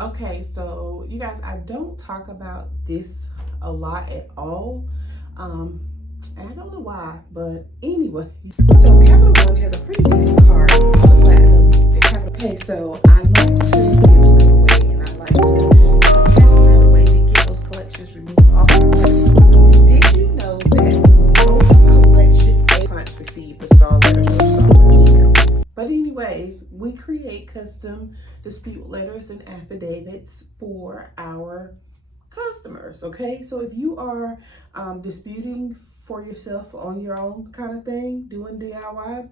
Okay, so you guys, I don't talk about this a lot at all. And I don't know why, but anyway. So Capital One has a pretty decent card called the Platinum. Okay, so I like to give stuff away, and I like to pass them out away to get those collections removed off your credit. Did you know that most collection clients receive the star letters or star email? But anyways, we create custom dispute letters and affidavits for our customers. Okay, so if you are disputing for yourself on your own kind of thing, doing DIY,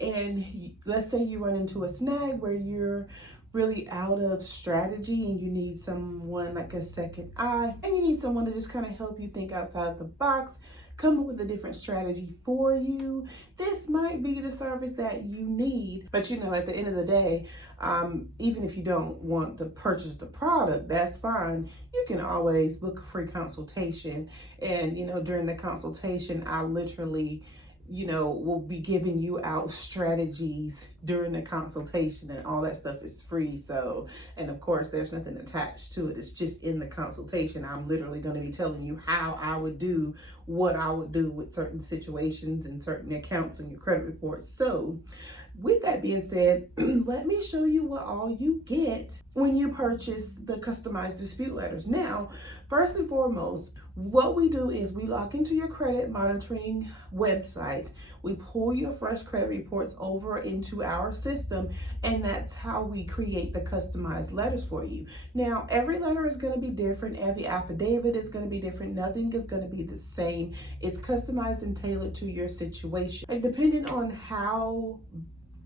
and let's say you run into a snag where you're really out of strategy and you need someone like a second eye, and you need someone to just kind of help you think outside the box, come up with a different strategy for you, this might be the service that you need. But at the end of the day, even if you don't want to purchase the product, that's fine. You can always book a free consultation. And during the consultation, I literally will be giving you out strategies during the consultation, and all that stuff is free. So, and of course, there's nothing attached to it. It's just in the consultation. I'm literally going to be telling you how I would do what I would do with certain situations and certain accounts in your credit reports. So, with that being said, let me show you what all you get when you purchase the customized dispute letters. Now, first and foremost, what we do is we log into your credit monitoring website. We pull your fresh credit reports over into our system, and that's how we create the customized letters for you. Now, every letter is going to be different. Every affidavit is going to be different. Nothing is going to be the same. It's customized and tailored to your situation. Like, depending on how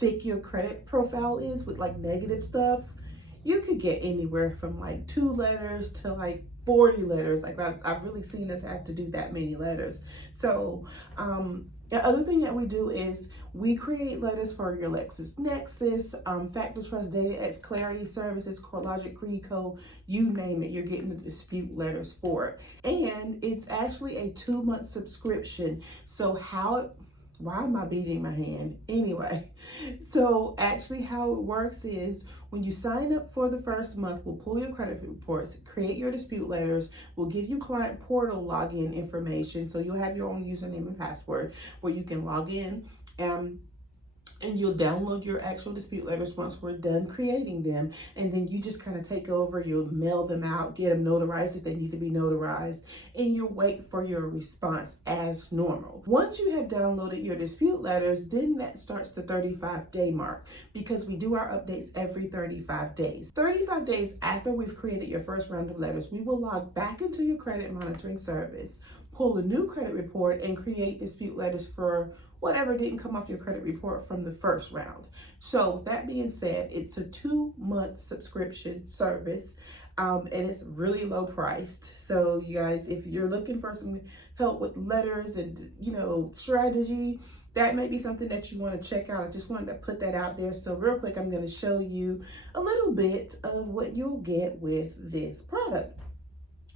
thick your credit profile is with like negative stuff, you could get anywhere from like 2 letters to like 40 letters. Like I've really seen us have to do that many letters. So the other thing that we do is we create letters for your LexisNexis, Factor Trust, DataX, Clarity Services, CoreLogic, CreedCo, you name it, you're getting the dispute letters for it. And it's actually a 2-month subscription. So why am I beating my hand? Anyway, so actually how it works is when you sign up for the first month, we'll pull your credit reports, create your dispute letters, we'll give you client portal login information. So you'll have your own username and password where you can log in. And you'll download your actual dispute letters once we're done creating them. And then you just kind of take over, you'll mail them out, get them notarized if they need to be notarized, and you'll wait for your response as normal. Once you have downloaded your dispute letters, then that starts the 35-day mark, because we do our updates every 35 days. 35 days after we've created your first round of letters, we will log back into your credit monitoring service, pull a new credit report, and create dispute letters for whatever didn't come off your credit report from the first round. So that being said, it's a 2-month subscription service, and it's really low priced. So you guys, if you're looking for some help with letters and strategy, that may be something that you want to check out. I just wanted to put that out there. So real quick, I'm going to show you a little bit of what you'll get with this product.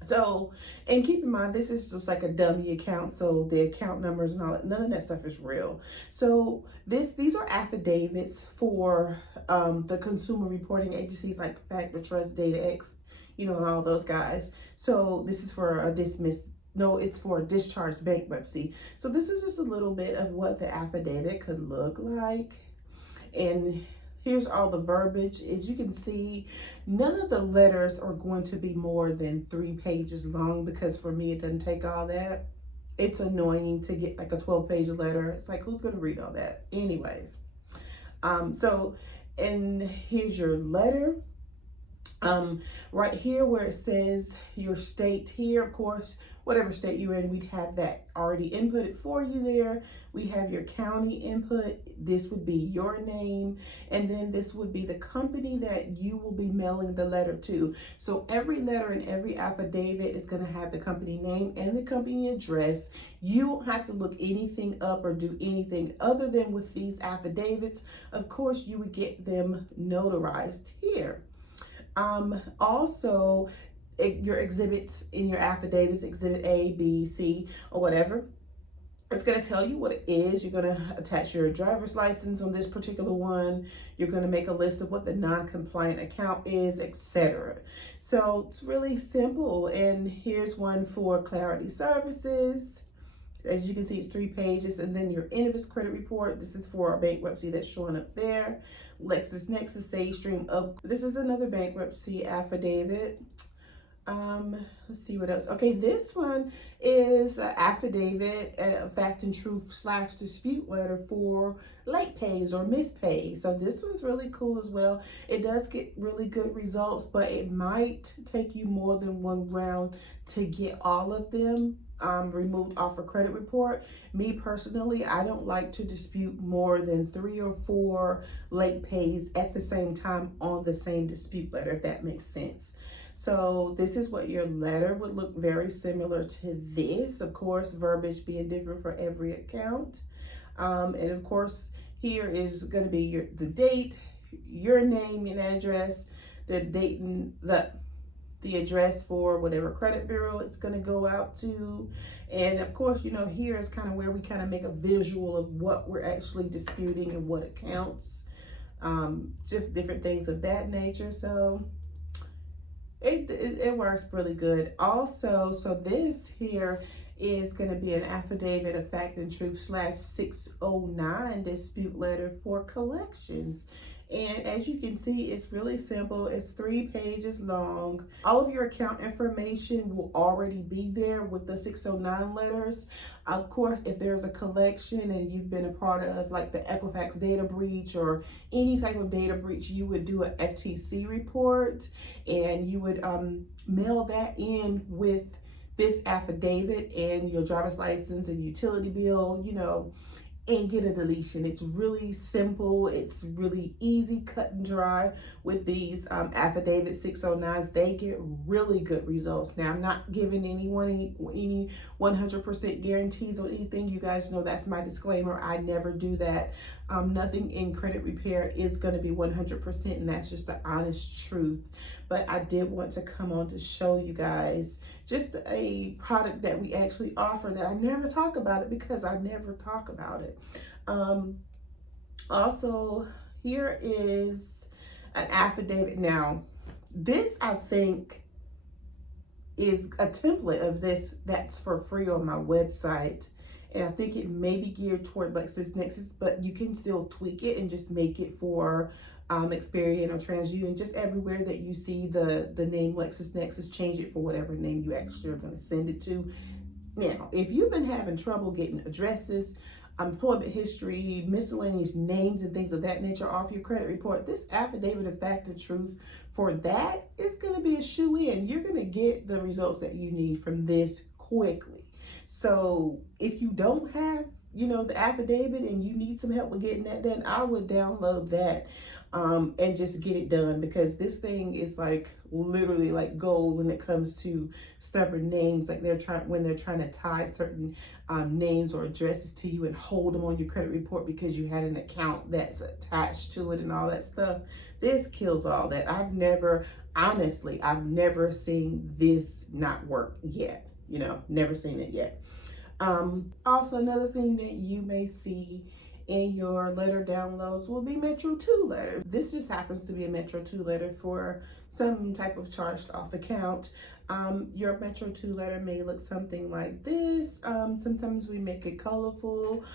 So, and keep in mind, this is just like a dummy account, so the account numbers and all that, none of that stuff is real. So these are affidavits for the consumer reporting agencies like Factor Trust, DataX, and all those guys. So this is for it's for a discharged bankruptcy. So this is just a little bit of what the affidavit could look like. And here's all the verbiage. As you can see, none of the letters are going to be more than 3 pages long, because for me, it doesn't take all that. It's annoying to get like a 12-page letter. It's like, who's going to read all that? Anyways, and here's your letter. Right here where it says your state here, of course, whatever state you're in, we'd have that already inputted for you there. We have your county input. This would be your name, and then this would be the company that you will be mailing the letter to. So every letter and every affidavit is going to have the company name and the company address. You don't have to look anything up or do anything other than with these affidavits. Of course, you would get them notarized here. Also, your exhibits in your affidavits, exhibit A, B, C, or whatever, It's going to tell you what it is. You're going to attach your driver's license on this particular one. You're going to make a list of what the non-compliant account is, etc. So it's really simple. And here's one for Clarity Services. As you can see, it's 3 pages. And then your Innovis credit report. This is for our bankruptcy that's showing up there. LexisNexis, SageStream. This is another bankruptcy affidavit. Let's see what else. Okay, this one is an affidavit, a fact and truth / dispute letter for late pays or missed pays. So this one's really cool as well. It does get really good results, but it might take you more than one round to get all of them removed off a credit report. Me personally, I don't like to dispute more than 3 or 4 late pays at the same time on the same dispute letter, if that makes sense. So this is what your letter would look very similar to this. Of course, verbiage being different for every account. And of course, here is going to be the date, your name and address, the date and the address for whatever credit bureau it's going to go out to. And of course, you know, here is kind of where we kind of make a visual of what we're actually disputing and what accounts, just different things of that nature. So it works really good. Also, so this here is going to be an affidavit of fact and truth / 609 dispute letter for collections. And as you can see, it's really simple. It's 3 pages long. All of your account information will already be there with the 609 letters. Of course, if there's a collection and you've been a part of like the Equifax data breach or any type of data breach, you would do an FTC report and you would mail that in with this affidavit and your driver's license and utility bill, you know, and get a deletion. It's really simple. It's really easy, cut and dry with these affidavit 609s. They get really good results. Now, I'm not giving anyone any 100% guarantees on anything. You guys know that's my disclaimer. I never do that. Nothing in credit repair is going to be 100%, and that's just the honest truth. But I did want to come on to show you guys just a product that we actually offer that I never talk about it because I never talk about it. Also, here is an affidavit. Now, this I think is a template of this that's for free on my website. And I think it may be geared toward LexisNexis, but you can still tweak it and just make it for Experian or TransUnion, just everywhere that you see the name LexisNexis, change it for whatever name you actually are going to send it to. Now, if you've been having trouble getting addresses, employment history, miscellaneous names and things of that nature off your credit report, this affidavit of fact and truth for that is going to be a shoe-in. You're going to get the results that you need from this quickly. So if you don't have, you know, the affidavit and you need some help with getting that done, I would download that and just get it done, because this thing is like literally like gold when it comes to stubborn names. Like when they're trying to tie certain names or addresses to you and hold them on your credit report because you had an account that's attached to it and all that stuff. This kills all that. Honestly, I've never seen this not work yet. You know, never seen it yet. Also, another thing that you may see in your letter downloads will be Metro 2 letters. This just happens to be a Metro 2 letter for some type of charged off account. Your Metro 2 letter may look something like this. Sometimes we make it colorful.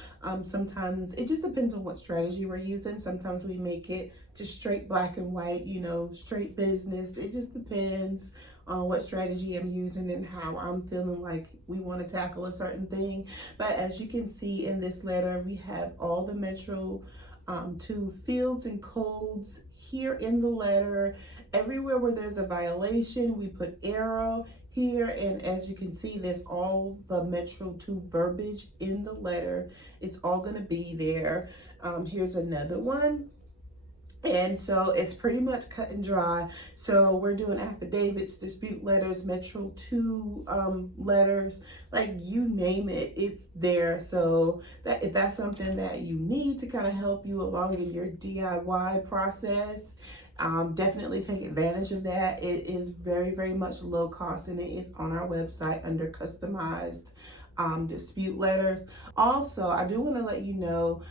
Sometimes it just depends on what strategy we're using. Sometimes we make it just straight black and white, you know, straight business. It just depends on what strategy I'm using and how I'm feeling like we want to tackle a certain thing. But as you can see in this letter, we have all the Metro 2 fields and codes here in the letter. Everywhere where there's a violation, we put arrow here, and as you can see, there's all the Metro 2 verbiage in the letter. It's all going to be there. Here's another one. And so it's pretty much cut and dry. So we're doing affidavits, dispute letters, Metro 2 letters, like you name it, it's there. So that if that's something that you need to kind of help you along in your DIY process, definitely take advantage of that. It is very, very much low cost, and it is on our website under customized dispute letters. Also, I do want to let you know,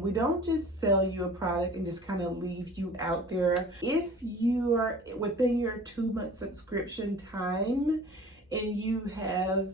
we don't just sell you a product and just kind of leave you out there. If you are within your 2-month subscription time and you have,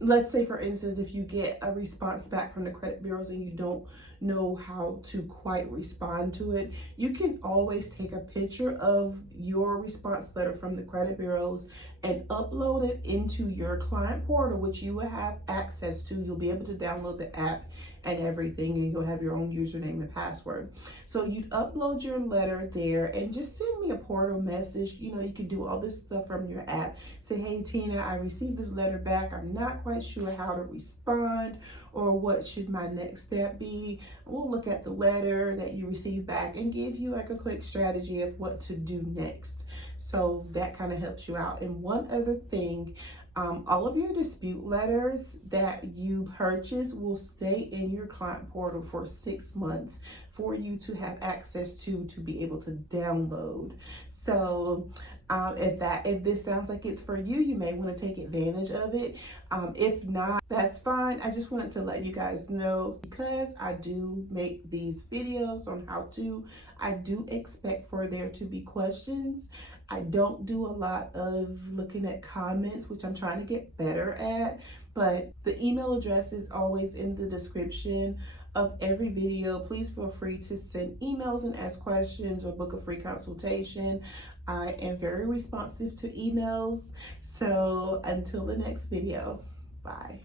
let's say for instance, if you get a response back from the credit bureaus and you don't know how to quite respond to it, you can always take a picture of your response letter from the credit bureaus and upload it into your client portal, which you will have access to. You'll be able to download the app and everything, and you'll have your own username and password. So you'd upload your letter there and just send me a portal message. You know, you can do all this stuff from your app. Say, hey Tina, I received this letter back. I'm not quite sure how to respond or what should my next step be. We'll look at the letter that you received back and give you like a quick strategy of what to do next. So that kind of helps you out. And one other thing, all of your dispute letters that you purchase will stay in your client portal for 6 months for you to have access to be able to download. So if this sounds like it's for you, you may want to take advantage of it. If not, that's fine. I just wanted to let you guys know, because I do make these videos on how to, I do expect for there to be questions. I don't do a lot of looking at comments, which I'm trying to get better at, but the email address is always in the description of every video. Please feel free to send emails and ask questions or book a free consultation. I am very responsive to emails. So until the next video, bye.